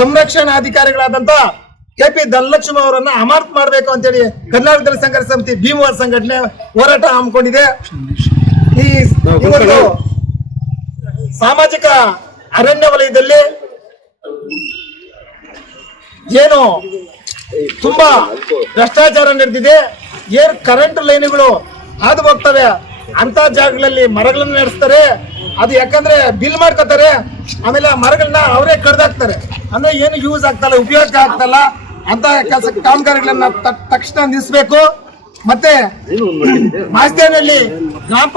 ಸಂರಕ್ಷಣಾಧಿಕಾರಿಗಳಾದಂತ KP Dhanalakshmi ಅವರನ್ನ ಅಮಾನತು ಮಾಡಬೇಕು ಅಂತೇಳಿ ಕರ್ನಾಟಕ ದಲಿತ ಸಂಘರ್ಷ ಸಮಿತಿ ಭೀಮವಾರ ಸಂಘಟನೆ ಹೋರಾಟ ಹಮ್ಮಿಕೊಂಡಿದೆ. ಈ ಒಂದು ಸಾಮಾಜಿಕ ಅರಣ್ಯ ವಲಯದಲ್ಲಿ ಏನು ತುಂಬಾ ಭ್ರಷ್ಟಾಚಾರ ನಡೆದಿದೆ. ಏರ್ ಕರೆಂಟ್ ಲೈನ್ಗಳು ಹಾದು ಹೋಗ್ತವೆ ಅಂತ ಜಾಗಗಳಲ್ಲಿ ಮರಗಳನ್ನ ನಡೆಸ್ತಾರೆ. ಅದು ಯಾಕಂದ್ರೆ ಬಿಲ್ ಮಾಡ್ಕೋತಾರೆ, ಆಮೇಲೆ ಆ ಮರಗಳನ್ನ ಅವರೇ ಕಡ್ದಾಕ್ತಾರೆ. ಅಂದ್ರೆ ಏನು ಯೂಸ್ ಆಗ್ತಲ್ಲ, ಉಪಯೋಗ ಆಗ್ತಲ್ಲ ಅಂತ ಕೆಲಸ ಕಾಮಗಾರಿಗಳನ್ನ ತಕ್ಷಣ ನಿಲ್ಲಿಸಬೇಕು. ಮತ್ತೆ ಮಾಸ್ತಿಯಲ್ಲಿ ಗ್ರಾಮ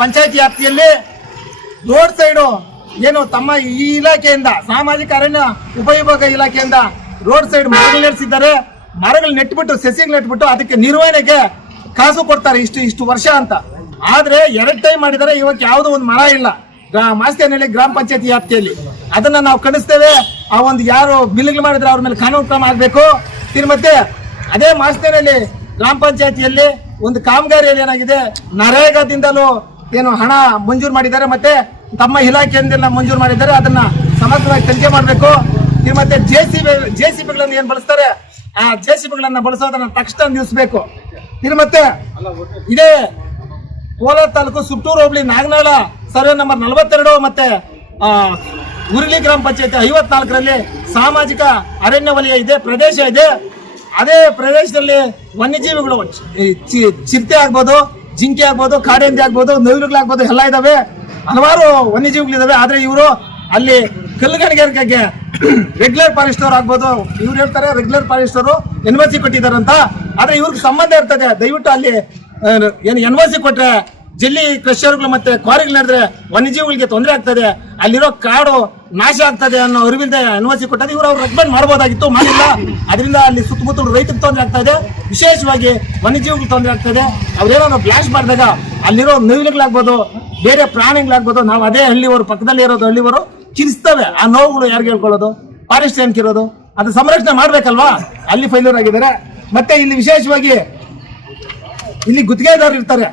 ಪಂಚಾಯತಿ ವ್ಯಾಪ್ತಿಯಲ್ಲಿ ರೋಡ್ ಸೈಡು ಏನು ತಮ್ಮ ಈ ಇಲಾಖೆಯಿಂದ ಸಾಮಾಜಿಕ ಅರಣ್ಯ ಉಪವಿಭಾಗ ಇಲಾಖೆಯಿಂದ ರೋಡ್ ಸೈಡ್ ಮರಗಳು ನಡೆಸಿದ್ದಾರೆ. ಮರಗಳು ನೆಟ್ಬಿಟ್ಟು ಸಸಿಗಳು ನೆಟ್ಬಿಟ್ಟು ಅದಕ್ಕೆ ನಿರ್ವಹಣೆಗೆ ಕಾಸು ಕೊಡ್ತಾರೆ ಇಷ್ಟು ವರ್ಷ ಅಂತ. ಆದ್ರೆ 2 ಟೈಮ್ ಮಾಡಿದರೆ ಇವಾಗ ಯಾವುದೋ ಒಂದು ಮರ ಇಲ್ಲ ಮಾಸ್ತಿಯಲ್ಲಿ ಗ್ರಾಮ ಪಂಚಾಯತಿ ವ್ಯಾಪ್ತಿಯಲ್ಲಿ. ಅದನ್ನ ನಾವು ಖಂಡಿಸ್ತೇವೆ. ಆ ಒಂದು ಯಾರು ಬಿಲ್ಗಳು ಮಾಡಿದ್ರೆ ಅವ್ರ ಮೇಲೆ ಕಾನೂನು ಕ್ರಮ ಆಗಬೇಕು. ಮತ್ತೆ ಅದೇ ಮಾಸ್ತಿಯಲ್ಲಿ ಗ್ರಾಮ ಪಂಚಾಯತಿಯಲ್ಲಿ ಒಂದು ಕಾಮಗಾರಿಯಲ್ಲಿ ಏನಾಗಿದೆ, ನರೇಗಾದಿಂದಲೂ ಏನು ಹಣ ಮಂಜೂರು ಮಾಡಿದ್ದಾರೆ, ಮತ್ತೆ ತಮ್ಮ ಇಲಾಖೆಯಿಂದ ಮಂಜೂರು ಮಾಡಿದ್ದಾರೆ. ಅದನ್ನ ಸಮಗ್ರವಾಗಿ ತನಿಖೆ ಮಾಡಬೇಕು. ಮತ್ತೆ ಜೆಸಿಬಿಗಳನ್ನು ಏನ್ ಬಳಸ್ತಾರೆ, ಆ ಜೆಸಿಬಿಗಳನ್ನ ಬಳಸೋದನ್ನ ತಕ್ಷಣ ನಿಲ್ಲಿಸಬೇಕು. ಮತ್ತೆ ಇದೇ ಕೋಲಾರ ತಾಲೂಕು ಸುತ್ತೂರು ಹೋಬಳಿ ನಾಗನಾಳ ಸರ್ವೆ ನಂಬರ್ 42 ಮತ್ತೆ ಉರುಳಿ ಗ್ರಾಮ ಪಂಚಾಯತಿ 54ರಲ್ಲಿ ಸಾಮಾಜಿಕ ಅರಣ್ಯ ವಲಯ ಇದೆ, ಪ್ರದೇಶ ಇದೆ. ಅದೇ ಪ್ರದೇಶದಲ್ಲಿ ವನ್ಯಜೀವಿಗಳು ಚಿರತೆ ಆಗ್ಬೋದು, ಜಿಂಕೆ ಆಗ್ಬೋದು, ಕಾಡೆಂದಿ ಆಗ್ಬೋದು, ನವಿಲುಗಳಾಗ್ಬೋದು ಎಲ್ಲ ಇದಾವೆ. ಹಲವಾರು ವನ್ಯಜೀವಿಗಳಿದಾವೆ. ಆದ್ರೆ ಇವರು ಅಲ್ಲಿ ಕಲ್ಲುಗಣಿಗಾರಿಕೆಗೆ ರೆಗ್ಯುಲರ್ ಫಾರೆಸ್ಟರ್ ಆಗ್ಬೋದು, ಇವ್ರು ಹೇಳ್ತಾರೆ ರೆಗ್ಯುಲರ್ ಫಾರೆಸ್ಟರ್ NOC ಕೊಟ್ಟಿದ್ದಾರಂತ. ಆದ್ರೆ ಇವ್ರಿಗೆ ಸಂಬಂಧ ಇರ್ತದೆ. ದಯವಿಟ್ಟು ಅಲ್ಲಿ ಏನು NOC ಕೊಟ್ರೆ ಜಲ್ಲಿ ಕ್ರಷರ್ಗಳು ಮತ್ತೆ ಕ್ವಾರಿಗಳು ನಡೆದ್ರೆ ವನ್ಯಜೀವಿಗಳಿಗೆ ತೊಂದರೆ ಆಗ್ತದೆ, ಅಲ್ಲಿರೋ ಕಾಡು ನಾಶ ಆಗ್ತದೆ ಅನ್ನೋ ಅರಿವಿಂದ NOC ಕೊಟ್ಟರೆ ಇವರು ಅವ್ರು ರೆಕಮೆಂಡ್ ಮಾಡಬಹುದಾಗಿತ್ತು, ಮಾಡಿಲ್ಲ. ಅದರಿಂದ ಅಲ್ಲಿ ಸುತ್ತಮುತ್ತಲು ರೈತರಿಗೆ ತೊಂದರೆ ಆಗ್ತಾ ಇದೆ, ವಿಶೇಷವಾಗಿ ವನ್ಯಜೀವಿಗಳಿಗೆ ತೊಂದರೆ ಆಗ್ತದೆ. ಅವ್ರೇನೋ ಬ್ಲಾಸ್ಟ್ ಮಾಡಿದಾಗ ಅಲ್ಲಿರೋ ನವಿಲುಗಳಾಗ್ಬೋದು, ಬೇರೆ ಪ್ರಾಣಿಗಳಾಗ್ಬೋದು, ನಾವು ಅದೇ ಹಳ್ಳಿವರು ಪಕ್ಕದಲ್ಲಿ ಇರೋದು ಹಳ್ಳಿವರು ಕಿರಿಸ್ತವೆ. ಆ ನೋವುಗಳು ಯಾರಿಗೆ ಹೇಳ್ಕೊಳ್ಳೋದು? ಫಾರೆಸ್ಟ್ ಏನ್ ಕಿರೋದು? ಅದು ಸಂರಕ್ಷಣೆ ಮಾಡ್ಬೇಕಲ್ವಾ? ಅಲ್ಲಿ ಫೈಲೂರ್ ಆಗಿದ್ದಾರೆ. ಮತ್ತೆ ಇಲ್ಲಿ ವಿಶೇಷವಾಗಿ ಇಲ್ಲಿ ಗುತ್ತಿಗೆದಾರರು ಇರ್ತಾರೆ.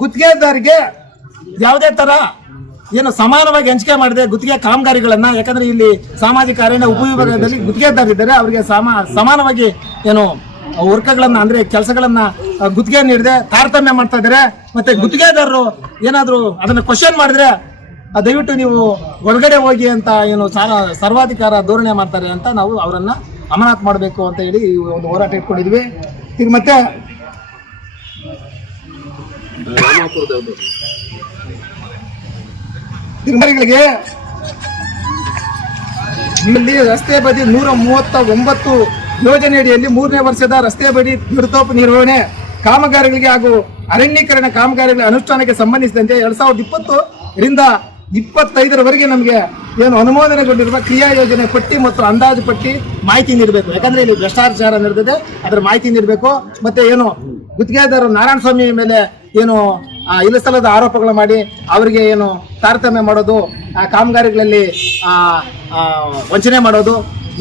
ಗುತ್ತಿಗೆದಾರಿಗೆ ಯಾವುದೇ ತರ ಏನು ಸಮಾನವಾಗಿ ಹಂಚಿಕೆ ಮಾಡಿದೆ ಗುತ್ತಿಗೆ ಕಾಮಗಾರಿಗಳನ್ನ. ಯಾಕಂದ್ರೆ ಇಲ್ಲಿ ಸಾಮಾಜಿಕ ಅರಣ್ಯ ಉಪವಿಭಾಗದಲ್ಲಿ ಗುತ್ತಿಗೆದಾರರಿದ್ದಾರೆ, ಅವರಿಗೆ ಸಮಾನವಾಗಿ ಏನು ವರ್ಕ್ಗಳನ್ನ ಅಂದ್ರೆ ಕೆಲಸಗಳನ್ನ ಗುತ್ತಿಗೆ ನೀಡಿದೆ ತಾರತಮ್ಯ ಮಾಡ್ತಾ ಇದ್ದಾರೆ. ಮತ್ತೆ ಗುತ್ತಿಗೆದಾರರು ಏನಾದ್ರು ಅದನ್ನ ಕ್ವಶನ್ ಮಾಡಿದ್ರೆ ದಯವಿಟ್ಟು ನೀವು ಹೊರಗಡೆ ಹೋಗಿ ಅಂತ ಏನು ಸರ್ವಾಧಿಕಾರ ಧೋರಣೆ ಮಾಡ್ತಾರೆ ಅಂತ ನಾವು ಅವರನ್ನ ಅಮಾನತು ಮಾಡಬೇಕು ಅಂತ ಹೇಳಿ ಒಂದು ಹೋರಾಟ ಇಟ್ಕೊಂಡಿದ್ವಿ. ಈಗ ಮತ್ತೆ ತಿರುಮಲಿಗಳಿಗೆ ಇಲ್ಲಿ ರಸ್ತೆ ಬದಿ 139 ಯೋಜನೆಯಡಿಯಲ್ಲಿ 3ನೇ ವರ್ಷದ ರಸ್ತೆ ಬದಿ ದುರತೋಪ ನಿರ್ವಹಣೆ ಕಾಮಗಾರಿಗಳಿಗೆ ಹಾಗೂ ಅರಣ್ಯೀಕರಣ ಕಾಮಗಾರಿಗಳ ಅನುಷ್ಠಾನಕ್ಕೆ ಸಂಬಂಧಿಸಿದಂತೆ 2020ರಿಂದ 25ರವರೆಗೆ ನಮಗೆ ಏನು ಅನುಮೋದನೆಗೊಂಡಿರುವ ಕ್ರಿಯಾ ಯೋಜನೆ ಪಟ್ಟಿ ಮತ್ತು ಅಂದಾಜು ಪಟ್ಟಿ ಮಾಹಿತಿ ನೀಡಬೇಕು. ಯಾಕಂದ್ರೆ ಇಲ್ಲಿ ಭ್ರಷ್ಟಾಚಾರ ನಡೆದಿದೆ, ಅದರ ಮಾಹಿತಿ ನೀಡಬೇಕು. ಮತ್ತೆ ಏನು ಗುತ್ತಿಗೆದಾರರು ನಾರಾಯಣ ಸ್ವಾಮಿ ಮೇಲೆ ಏನು ಇಲ್ಲಸಲ್ಲದ ಆರೋಪಗಳು ಮಾಡಿ ಅವರಿಗೆ ಏನು ತಾರತಮ್ಯ ಮಾಡೋದು, ಆ ಕಾಮಗಾರಿಗಳಲ್ಲಿ ವಂಚನೆ ಮಾಡೋದು,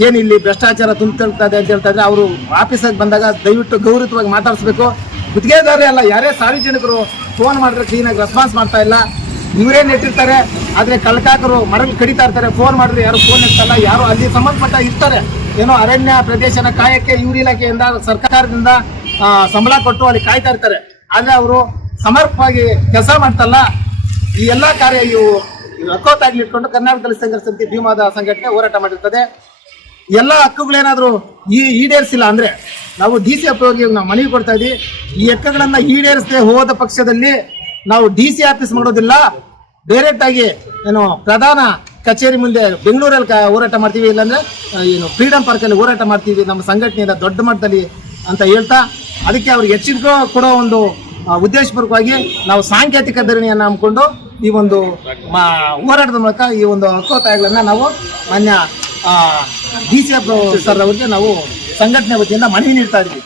ಏನು ಇಲ್ಲಿ ಭ್ರಷ್ಟಾಚಾರ ತುಂಬ್ತಿರ್ತದೆ ಅಂತ ಹೇಳ್ತಾ ಇದ್ರೆ ಅವರು ಆಫೀಸಿಗೆ ಬಂದಾಗ ದಯವಿಟ್ಟು ಗೌರವವಾಗಿ ಮಾತಾಡಿಸ್ಬೇಕು. ಗುತ್ತಿಗೆದಾರರೇ ಅಲ್ಲ, ಯಾರೇ ಸಾರ್ವಜನಿಕರು ಫೋನ್ ಮಾಡಿದ್ರೆ ಕ್ಲೀನಾಗಿ ರೆಸ್ಪಾನ್ಸ್ ಮಾಡ್ತಾ ಇಲ್ಲ. ಇವರೇ ನೆಟ್ಟಿರ್ತಾರೆ, ಆದ್ರೆ ಕಳ್ಳಕಾಕರು ಮರಗಳು ಕಡಿತಾ ಇರ್ತಾರೆ. ಫೋನ್ ಮಾಡಿದ್ರೆ ಯಾರು ಫೋನ್ ಎತ್ತಲ್ಲ. ಯಾರು ಅಲ್ಲಿ ಸಂಬಂಧಪಟ್ಟ ಇರ್ತಾರೆ, ಏನೋ ಅರಣ್ಯ ಪ್ರದೇಶನ ಕಾಯಕ್ಕೆ ಇವ್ರ ಇಲಾಖೆಯಿಂದ ಸರ್ಕಾರದಿಂದ ಸಂಬಳ ಕೊಟ್ಟು ಅಲ್ಲಿ ಕಾಯ್ತಾ ಇರ್ತಾರೆ. ಆದ್ರೆ ಅವರು ಸಮರ್ಪವಾಗಿ ಕೆಲಸ ಮಾಡ್ತಲ್ಲ. ಈ ಎಲ್ಲಾ ಕಾರ್ಯ ಇವು ಹಕ್ಕೋತಾಗ್ಲಿ ಇಟ್ಕೊಂಡು ಕರ್ನಾಟಕ ದಲಿತ ಸಂಘರ್ಷ ಸಮಿತಿ ಭೀಮವಾದ ಸಂಘಟನೆ ಹೋರಾಟ ಮಾಡಿರ್ತದೆ. ಎಲ್ಲ ಹಕ್ಕುಗಳೇನಾದ್ರು ಈಡೇರಿಸಿಲ್ಲ ಅಂದ್ರೆ ನಾವು DC ಹೋಗಿ ನಾವು ಮನವಿ ಕೊಡ್ತಾ ಇದೀವಿ. ಈ ಹಕ್ಕುಗಳನ್ನ ಈಡೇರಿಸದೆ ಹೋದ ಪಕ್ಷದಲ್ಲಿ ನಾವು DC ಆಫೀಸ್ ಮಾಡೋದಿಲ್ಲ, ಡೈರೆಕ್ಟ್ ಆಗಿ ಏನು ಪ್ರಧಾನ ಕಚೇರಿ ಮುಂದೆ ಬೆಂಗಳೂರಲ್ಲಿ ಹೋರಾಟ ಮಾಡ್ತೀವಿ, ಇಲ್ಲಾಂದ್ರೆ ಏನು ಫ್ರೀಡಂ ಪಾರ್ಕ್ ಅಲ್ಲಿ ಹೋರಾಟ ಮಾಡ್ತೀವಿ ನಮ್ಮ ಸಂಘಟನೆಯಿಂದ ದೊಡ್ಡ ಮಟ್ಟದಲ್ಲಿ ಅಂತ ಹೇಳ್ತಾ, ಅದಕ್ಕೆ ಅವ್ರಿಗೆ ಎಚ್ಚರಿಕೆ ಕೊಡೋ ಒಂದು ಉದ್ದೇಶಪೂರ್ವಕವಾಗಿ ನಾವು ಸಾಂಕೇತಿಕ ಧರಣಿಯನ್ನು ಹಮ್ಮಿಕೊಂಡು ಈ ಒಂದು ಹೋರಾಟದ ಮೂಲಕ ಈ ಒಂದು ಹಕ್ಕೊತ್ತಾಯಗಳನ್ನ ನಾವು ಮಾನ್ಯ DC ಸರ್ ಅವರಿಗೆ ನಾವು ಸಂಘಟನೆ ವತಿಯಿಂದ ಮನವಿ ನೀಡ್ತಾ ಇದ್ದೀವಿ.